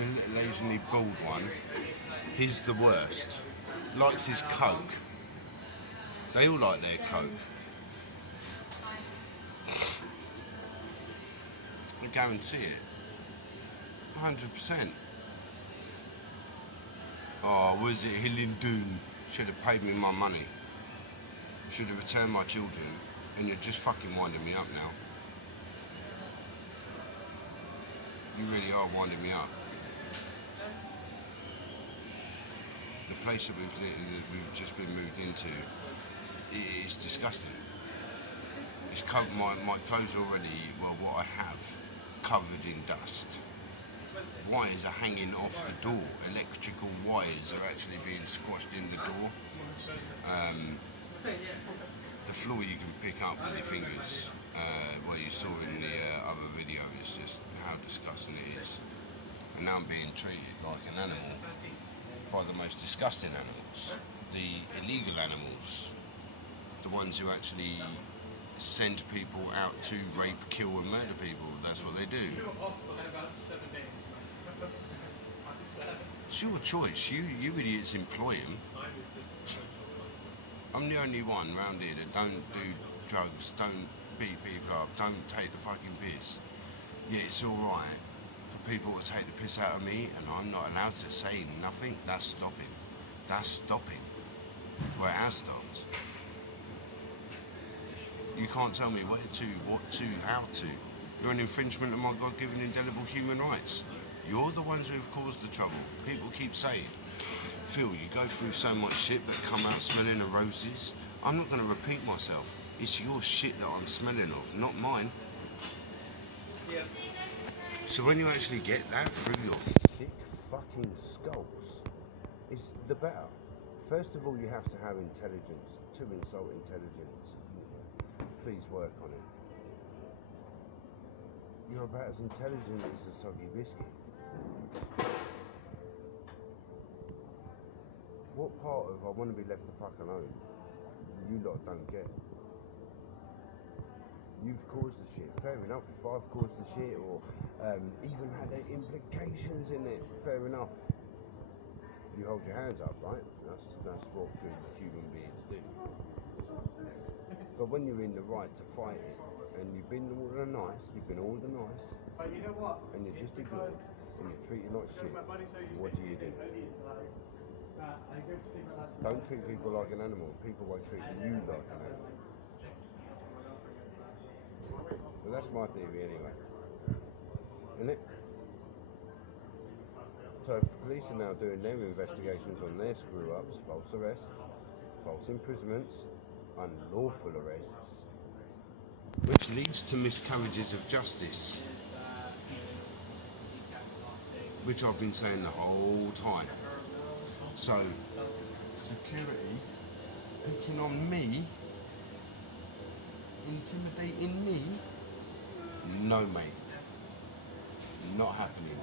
the little Asianly bald one, he's the worst. Likes his coke. They all like their coke. I guarantee it. 100%. Oh, was it Hillingdon? Should have paid me my money. Should have returned my children. And you're just fucking winding me up now. You really are winding me up. The place that we've just been moved into is disgusting. It's covered, my clothes already, well, what I have, covered in dust. Wires are hanging off the door. Electrical wires are actually being squashed in the door. The floor you can pick up with your fingers, what you saw in the other video, is just how disgusting it is. And now I'm being treated like an animal by the most disgusting animals, the illegal animals, the ones who actually send people out to rape, kill and murder people. That's what they do. It's your choice. You idiots employ them. I'm the only one round here that don't do drugs, don't beat people up, don't take the fucking piss. Yeah, it's alright for people to take the piss out of me and I'm not allowed to say nothing. That's stopping. That's stopping. Well, it has stopped. You can't tell me where to, what to, how to. You're an infringement of my God-given indelible human rights. You're the ones who have caused the trouble. People keep saying, Phil, you go through so much shit but come out smelling of roses. I'm not going to repeat myself. It's your shit that I'm smelling of, not mine. Yeah. So when you actually get that through your thick fucking skulls, it's the better. First of all, you have to have intelligence to insult intelligence. Please work on it. You're about as intelligent as a soggy biscuit. What part of I want to be left the fuck alone you lot don't get? You've caused the shit, fair enough. If I've caused the shit or even had implications in it, fair enough. You hold your hands up, right? That's what good human beings do. But when you're in the right to fight it, and you've been all the nice, but you know what? And you're just ignored, and you're treated like shit, what do you do? Don't treat people like an animal. People won't treat you like an animal. Well, that's my theory anyway. Isn't it? So if the police are now doing their investigations on their screw-ups, false arrests, false imprisonments, unlawful arrests, which leads to miscarriages of justice, which I've been saying the whole time. So, security picking on me, intimidating me, no mate, not happening.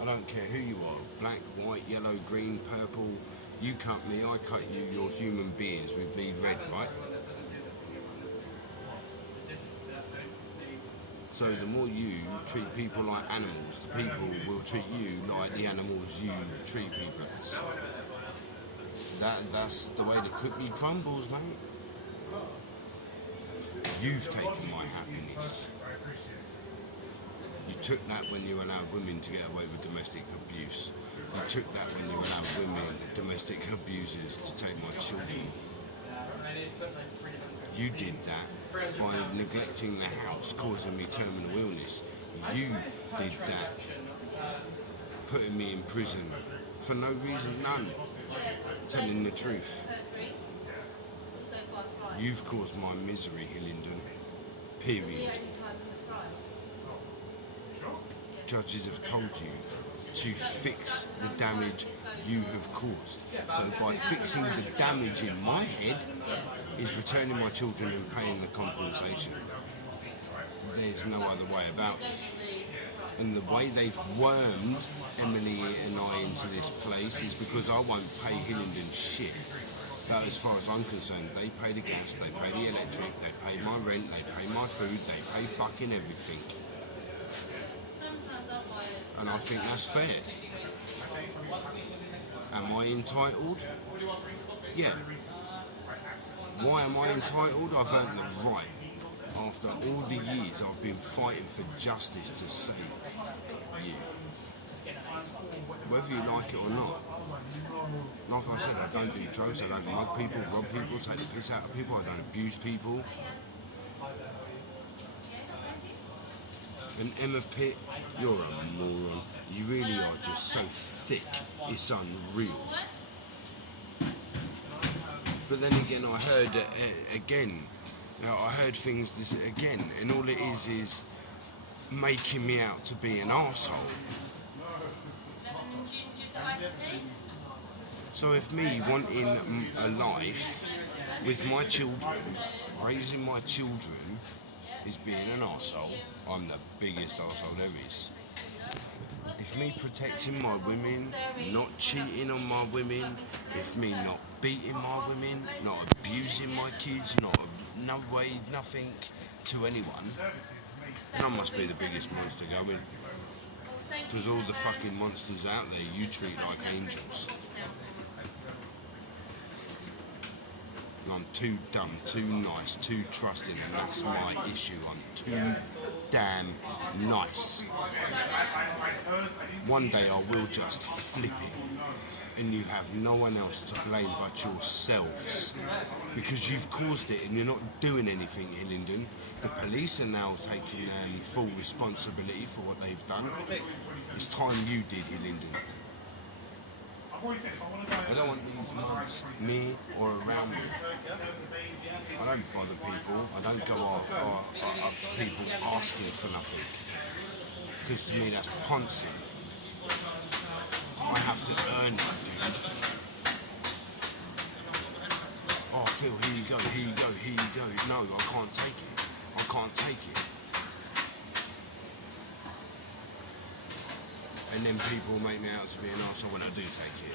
I don't care who you are, black, white, yellow, green, purple, you cut me, I cut you, you're human beings, we bleed red, right? So the more you treat people like animals, the people will treat you like the animals you treat people as. That's the way the cookie crumbles, mate. You've taken my happiness. You took that when you allowed women to get away with domestic abuse. You took that when you allowed women, domestic abusers, to take my children. You did that by neglecting the house, causing me terminal illness. You did that, putting me in prison for no reason, none. Telling the truth. You've caused my misery, Hillingdon. Period. Judges have told you to fix the damage you have caused. So by fixing the damage in my head is returning my children and paying the compensation. There's no other way about it. And the way they've wormed Emily and I into this place is because I won't pay Hillingdon shit. But as far as I'm concerned, they pay the gas, they pay the electric, they pay my rent, they pay my food, they pay fucking everything. and I think that's fair. Am I entitled? Yeah. Why am I entitled? I've earned the right. After all the years I've been fighting for justice to save you. Whether you like it or not. Like I said, I don't do drugs, I don't mug people, rob people, take the piss out of people, I don't abuse people. And Emma Pitt, you're a moron. You really are just so thick, it's unreal. But then again, I heard I heard things this again, and all it is making me out to be an arsehole. So if me wanting a life with my children, raising my children, is being an arsehole, I'm the biggest arsehole there is. If me protecting my women, not cheating on my women, if me not beating my women, not abusing my kids, no way, nothing to anyone, then I must be the biggest monster going. Because all the fucking monsters out there you treat like angels. And I'm too dumb, too nice, too trusting, and that's my issue. I'm too damn nice. One day I will just flip it, and you have no one else to blame but yourselves. Because you've caused it and you're not doing anything, Hillingdon. The police are now taking full responsibility for what they've done. It's time you did, Hillingdon. I don't want these mugs, me or around me. I don't bother people. I don't go up to people asking for nothing. Because to me that's constant. I have to earn it, dude. Oh, Phil, here you go, here you go, here you go. No, I can't take it. I can't take it. And then people make me out to be an arsehole when I do take it.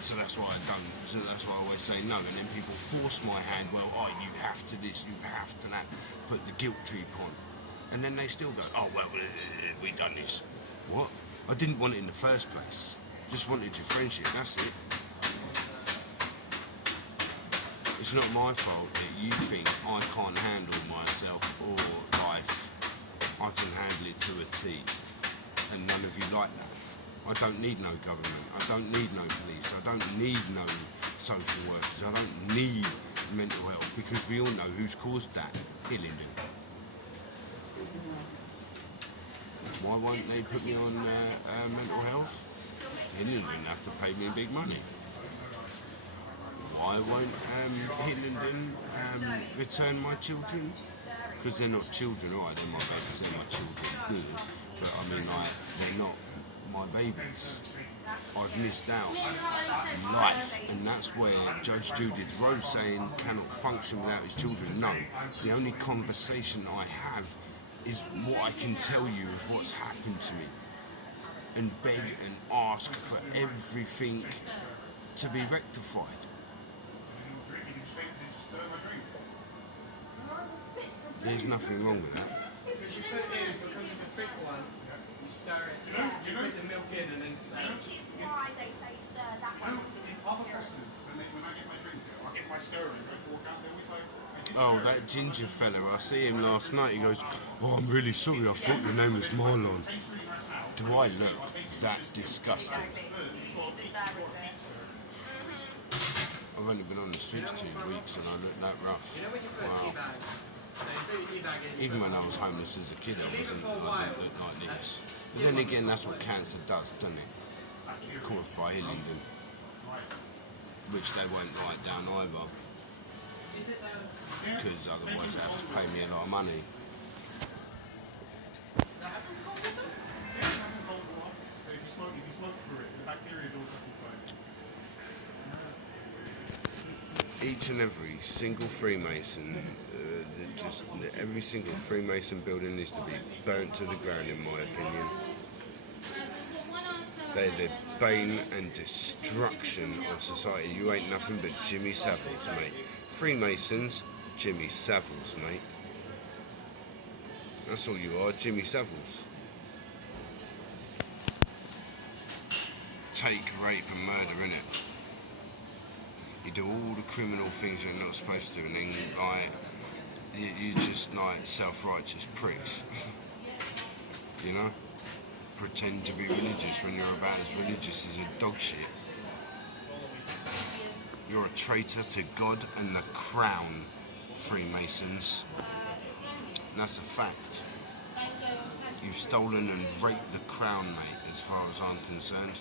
So that's why I don't. So that's why I always say no. And then people force my hand. Well, oh, you have to this, you have to that. Put the guilt trip on. And then they still go, oh well, we done this. What? I didn't want it in the first place. Just wanted your friendship. That's it. It's not my fault that you think I can't handle myself or life. I can handle it to a T. And none of you like that. I don't need no government, I don't need no police, I don't need no social workers, I don't need mental health, because we all know who's caused that, Hillingdon. Why won't they put me on mental health? Hillingdon have to pay me big money. Why won't Hillingdon return my children? Because they're not children, alright, they're my babies, they're my children. But I mean, like, they're not my babies. I've missed out on life, and that's where Judge Judith Rose saying cannot function without his children. No, the only conversation I have is what I can tell you of what's happened to me, and beg and ask for everything to be rectified. There's nothing wrong with that. Because you put in, because it's a thick one, you stir it. Yeah. You put the milk in and then stir it. Which is why they say stir that one. because it's Other syrup. customers, when I get my drink, I get my stirring, I walk out, they always like, Oh, that ginger fella, I see him last night, he goes, oh, I'm really sorry, I thought your name was Marlon. Do I look that disgusting? Exactly. You need the stir it. I've only been on the streets 2 weeks and I look that rough. You know when you put a Wow. tea bag? So you put your tea bag in. Even when I was homeless as a kid, I didn't look like this. But then again, that's what cancer does, doesn't it? Caused by Hillingdon. Which they won't write down either. Is it though? Because otherwise they have to pay me a lot of money. Is that having cold water? if you smoke through it, the bacteria builds up inside. Each and every single Freemason, every single Freemason building needs to be burnt to the ground, in my opinion. They're the bane and destruction of society. You ain't nothing but Jimmy Saviles, mate. Freemasons, Jimmy Saviles, mate. That's all you are, Jimmy Saviles. take rape and murder, innit? You do all the criminal things you're not supposed to, and then like you just like self-righteous pricks. You know? Pretend to be religious when you're about as religious as a dog shit. You're a traitor to God and the crown, Freemasons. And that's a fact. You've stolen and raped the crown, mate, as far as I'm concerned.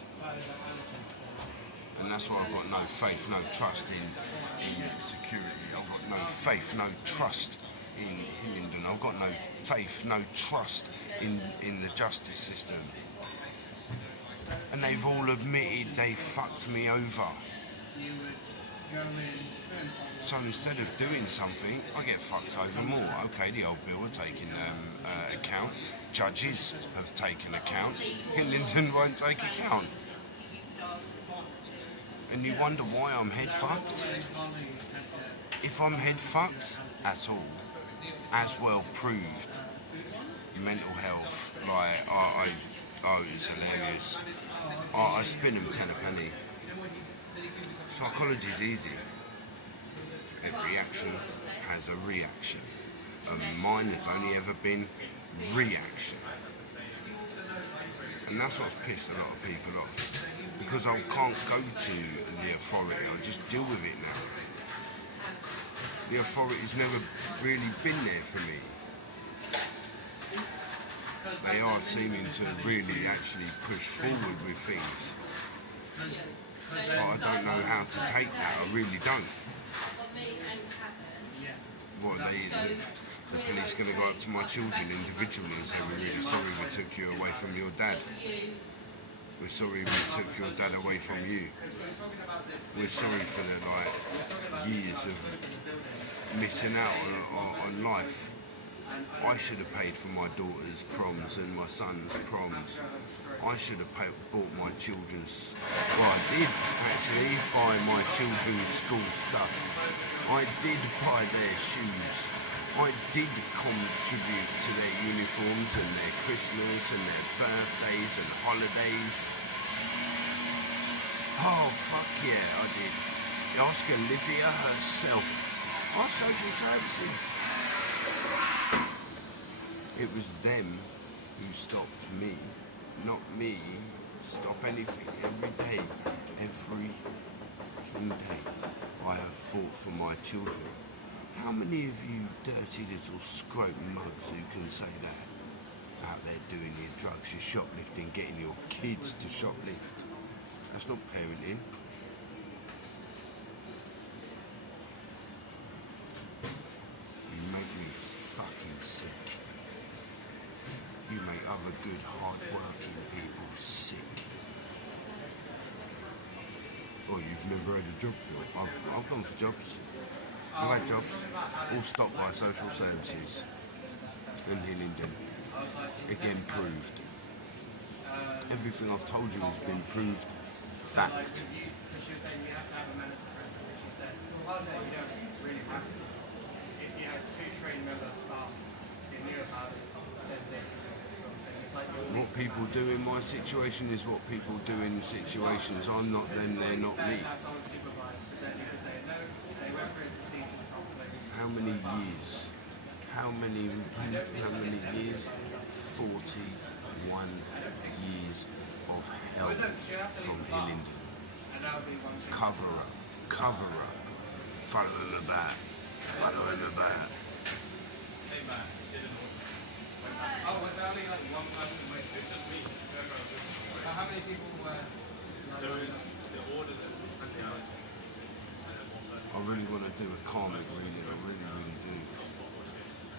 And that's why I've got no faith, no trust in security. I've got no faith, no trust in Hillingdon. I've got no faith, no trust in the justice system. And they've all admitted they fucked me over. So instead of doing something, I get fucked over more. Okay, the old bill are taking account. Judges have taken account. Hillingdon won't take account. And you wonder why I'm head fucked? If I'm head fucked at all, as well proved, mental health, like, it's hilarious. I spin them 10 a penny. Psychology's easy. Every action has a reaction. And mine has only ever been reaction. And that's what's pissed a lot of people off. Because I can't go to the authority, I just deal with it now. The authority's never really been there for me. They are seeming to really actually push forward with things. But I don't know how to take that, I really don't. What, the police going to go up to my children individually and say, we're really sorry we took you away from your dad. We're sorry we took your dad away from you. We're sorry for the years of missing out on life. I should have paid for my daughter's proms and my son's proms. I should have bought my children's... Well, I did actually buy my children's school stuff. I did buy their shoes. I did contribute to their uniforms and their Christmas and their birthdays and holidays. Oh, fuck yeah, I did. Ask Olivia herself. Our social services. It was them who stopped me, not me. Stop anything every day, every fucking day. I have fought for my children. How many of you dirty little scrope mugs who can say that? Out there doing your drugs, you're shoplifting, getting your kids to shoplift. That's not parenting. You make me fucking sick. You make other good, hard-working people sick. Oh, you've never had a job for it? I've gone for jobs. I've had jobs, all stopped by social services in Hillingdon. Again, proved. Everything I've told you has been proved fact. What people do in my situation is what people do in situations. I'm not them, they're not me. How many years? How many years? 41 years of hell from Hillingdon. Cover up. Follow him about. Oh, was there only like one person with? It's just me. How many people were? There was the order that was sent out. I really want to do a karmic reading, I really do.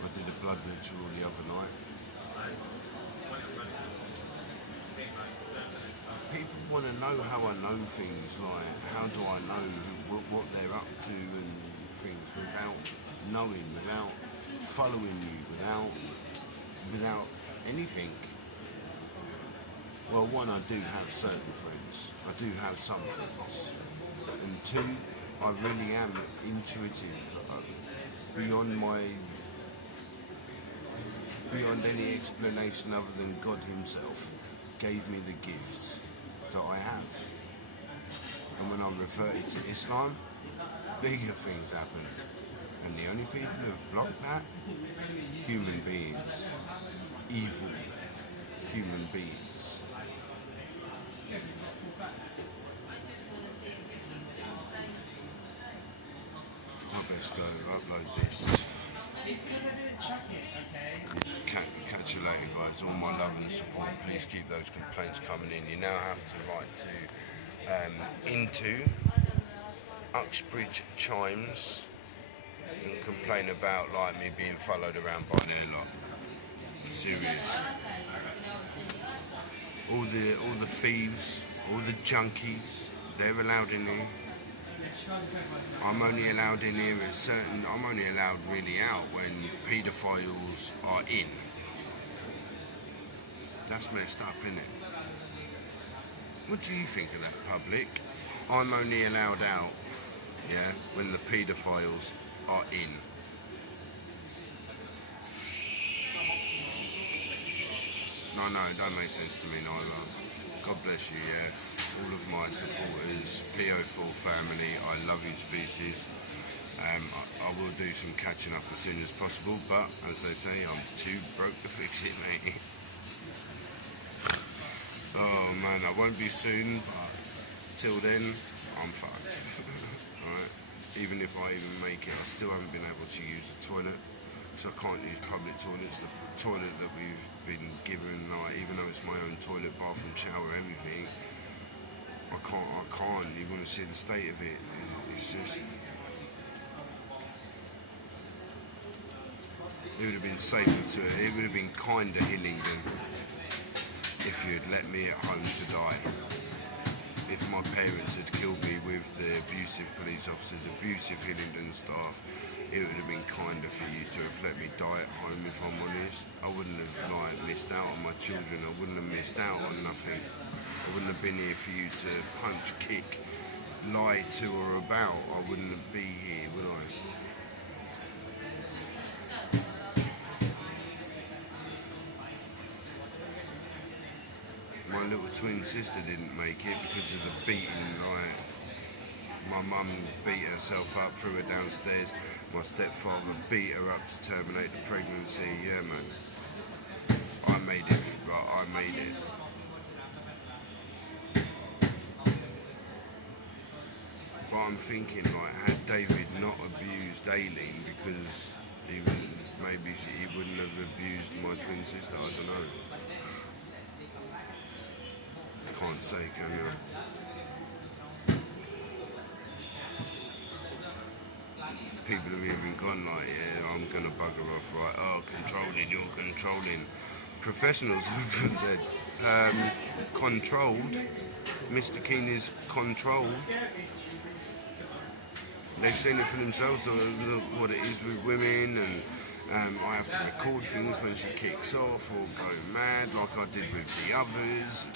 I did a blood ritual the other night. People want to know how I know things, like how do I know what they're up to and things without knowing, without following you, without anything. Well, one, I do have certain friends. I do have some friends. And two, I really am intuitive, beyond any explanation other than God himself gave me the gifts that I have. And when I reverted to Islam, bigger things happened. And the only people who have blocked that, human beings. Evil human beings. I best go upload this. Catch you later, guys. All my love and support. Please keep those complaints coming in. You now have to write to Intu, Uxbridge chimes, and complain about like me being followed around by their lot. Serious. All the thieves, all the junkies, they're allowed in here. I'm only allowed in here at certain. I'm only allowed really out when paedophiles are in. That's messed up, isn't it? What do you think of that, public? I'm only allowed out, yeah, when the paedophiles are in. No, it don't make sense to me neither. God bless you, yeah. All of my supporters, paedophile family, I love you to pieces. I will do some catching up as soon as possible, but as they say, I'm too broke to fix it, mate. Oh man, I won't be soon, but till then, I'm fucked. Alright? Even if I even make it, I still haven't been able to use the toilet, so I can't use public toilets. The toilet that we've been given, like, even though it's my own toilet, bathroom, shower, everything, I can't. You want to see the state of it? It's just. It would have been safer to. It would have been kinder Hillingdon if you'd let me at home to die. If my parents had killed me with the abusive police officers, abusive Hillingdon staff, it would have been kinder for you to have let me die at home, if I'm honest. I wouldn't have missed out on my children. I wouldn't have missed out on nothing. I wouldn't have been here for you to punch, kick, lie to or about. I wouldn't be here, would I? My little twin sister didn't make it because of the beating. Like, my mum beat herself up, threw her downstairs. My stepfather beat her up to terminate the pregnancy. Yeah, man. I made it. I made it. But I'm thinking, like, had David not abused Aileen, because he wouldn't have abused my twin sister. I don't know. Can't say, can you? People have even gone like, yeah, I'm gonna bugger off, right? Oh, controlling, you're controlling. Professionals have said, controlled. Mr. Keane is controlled. They've seen it for themselves, so what it is with women, and I have to record things when she kicks off or go mad, like I did with the others.